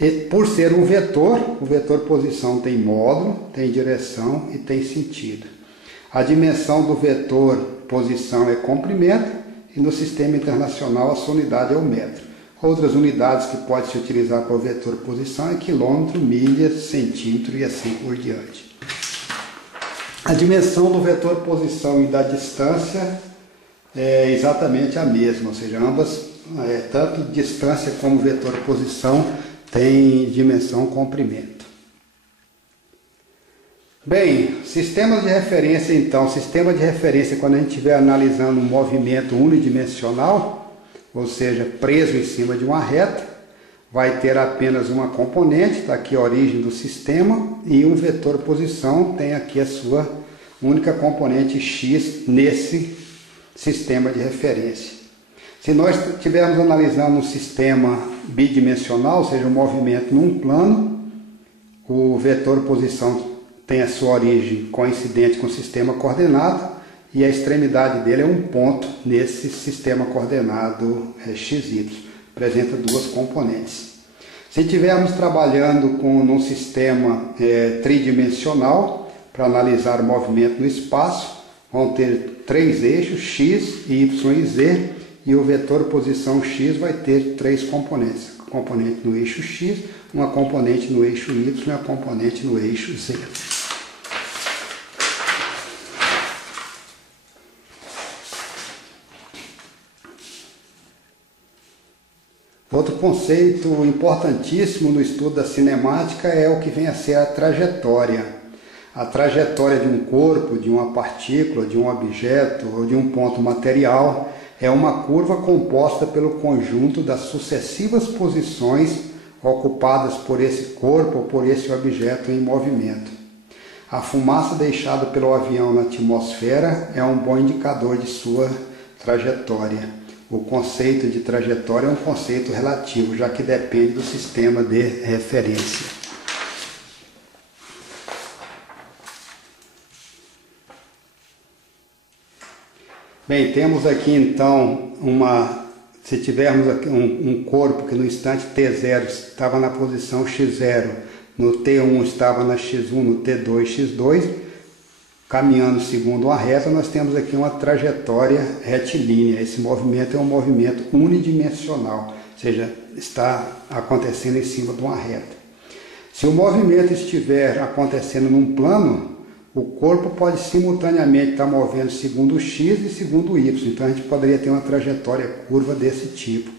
E, por ser um vetor, o vetor posição tem módulo, tem direção e tem sentido. A dimensão do vetor posição é comprimento e no sistema internacional a sua unidade é o metro. Outras unidades que pode se utilizar para o vetor posição é quilômetro, milha, centímetro e assim por diante. A dimensão do vetor posição e da distância é exatamente a mesma, ou seja, ambas, tanto distância como vetor posição, tem dimensão comprimento. Bem, sistemas de referência então. Sistema de referência, quando a gente estiver analisando um movimento unidimensional, ou seja, preso em cima de uma reta, vai ter apenas uma componente, está aqui a origem do sistema, e um vetor posição tem aqui a sua única componente x nesse sistema de referência. Se nós estivermos analisando um sistema bidimensional, ou seja, um movimento num plano, o vetor posição tem a sua origem coincidente com o sistema coordenado e a extremidade dele é um ponto nesse sistema coordenado XY. Apresenta duas componentes. Se estivermos trabalhando num sistema tridimensional, para analisar o movimento no espaço, vão ter três eixos, x, y e z, e o vetor posição x vai ter três componentes. Uma componente no eixo x, uma componente no eixo y e uma componente no eixo z. Outro conceito importantíssimo no estudo da cinemática é o que vem a ser a trajetória. A trajetória de um corpo, de uma partícula, de um objeto ou de um ponto material é uma curva composta pelo conjunto das sucessivas posições ocupadas por esse corpo ou por esse objeto em movimento. A fumaça deixada pelo avião na atmosfera é um bom indicador de sua trajetória. O conceito de trajetória é um conceito relativo, já que depende do sistema de referência. Bem, temos aqui então se tivermos aqui um corpo que no instante t0 estava na posição x0, no t1 estava na x1, no t2, x2, caminhando segundo uma reta, nós temos aqui uma trajetória retilínea. Esse movimento é um movimento unidimensional, ou seja, está acontecendo em cima de uma reta. Se o movimento estiver acontecendo num plano, o corpo pode simultaneamente estar movendo segundo o x e segundo o y, então a gente poderia ter uma trajetória curva desse tipo.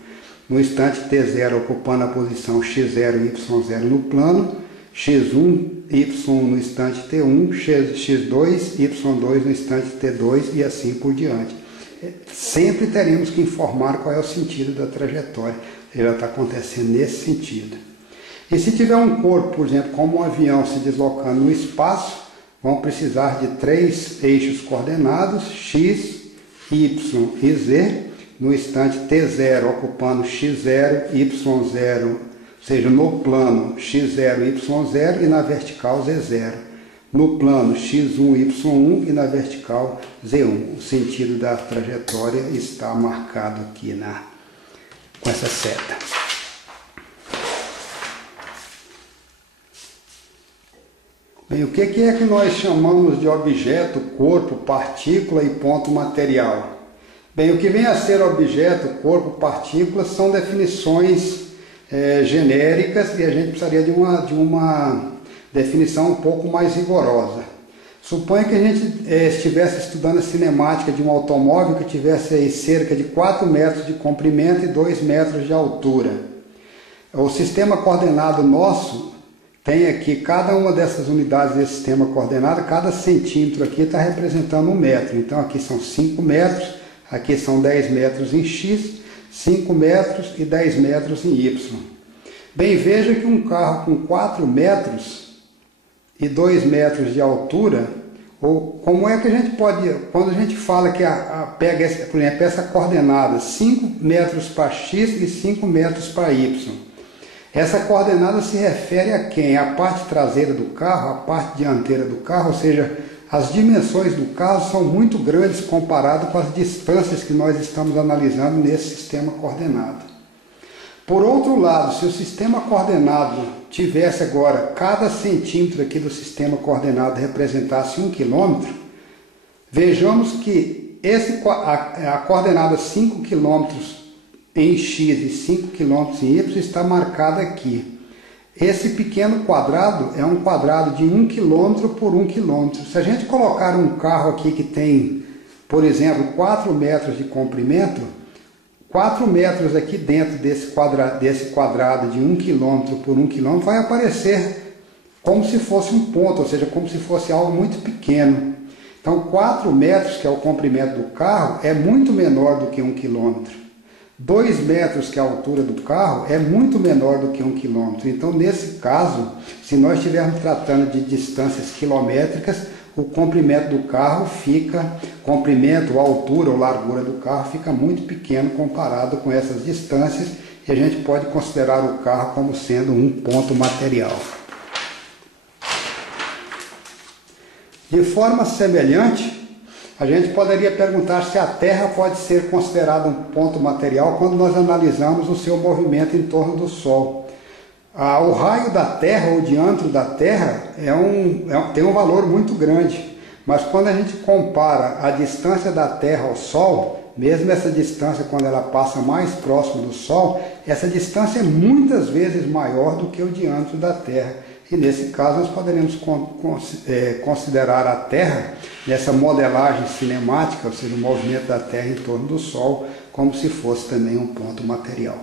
No instante t0 ocupando a posição x0 e y0 no plano, x1, y no instante t1, x2, y2 no instante t2 e assim por diante. Sempre teremos que informar qual é o sentido da trajetória, ela está acontecendo nesse sentido. E se tiver um corpo, por exemplo, como um avião se deslocando no espaço, vão precisar de três eixos coordenados, x, y e z, no instante t0 ocupando x0, y0, ou seja, no plano x0, y0 e na vertical z0. No plano x1, y1 e na vertical z1. O sentido da trajetória está marcado aqui com essa seta. Bem, o que é que nós chamamos de objeto, corpo, partícula e ponto material? Bem, o que vem a ser objeto, corpo, partícula são definições genéricas e a gente precisaria de uma definição um pouco mais rigorosa. Suponha que a gente estivesse estudando a cinemática de um automóvel que tivesse aí cerca de 4 metros de comprimento e 2 metros de altura. O sistema coordenado nosso tem aqui cada uma dessas unidades desse sistema coordenado, cada centímetro aqui está representando 1 metro. Então aqui são 5 metros, aqui são 10 metros em x, 5 metros e 10 metros em y. Bem, veja que um carro com 4 metros e 2 metros de altura, ou como é que a gente pode, quando a gente fala que pega, por exemplo, essa coordenada 5 metros para x e 5 metros para y, essa coordenada se refere a quem? A parte traseira do carro, a parte dianteira do carro, ou seja, as dimensões do carro são muito grandes comparado com as distâncias que nós estamos analisando nesse sistema coordenado. Por outro lado, se o sistema coordenado tivesse agora, cada centímetro aqui do sistema coordenado representasse 1 km, vejamos que a coordenada 5 km em x e 5 km em y está marcada aqui. Esse pequeno quadrado é um quadrado de 1 km por 1 km. Se a gente colocar um carro aqui que tem, por exemplo, 4 metros de comprimento, 4 metros aqui dentro desse quadrado de 1 km por 1 km vai aparecer como se fosse um ponto, ou seja, como se fosse algo muito pequeno. Então 4 metros, que é o comprimento do carro, é muito menor do que 1 km. 2 metros, que é a altura do carro, é muito menor do que 1 km. Então, nesse caso, se nós estivermos tratando de distâncias quilométricas, o comprimento do carro fica, comprimento, altura ou largura do carro fica muito pequeno comparado com essas distâncias, e a gente pode considerar o carro como sendo um ponto material. De forma semelhante, a gente poderia perguntar se a Terra pode ser considerada um ponto material quando nós analisamos o seu movimento em torno do Sol. O raio da Terra, ou o diâmetro da Terra, tem um valor muito grande, mas quando a gente compara a distância da Terra ao Sol, mesmo essa distância quando ela passa mais próximo do Sol, essa distância é muitas vezes maior do que o diâmetro da Terra. E nesse caso nós poderemos considerar a Terra, nessa modelagem cinemática, ou seja, o movimento da Terra em torno do Sol, como se fosse também um ponto material.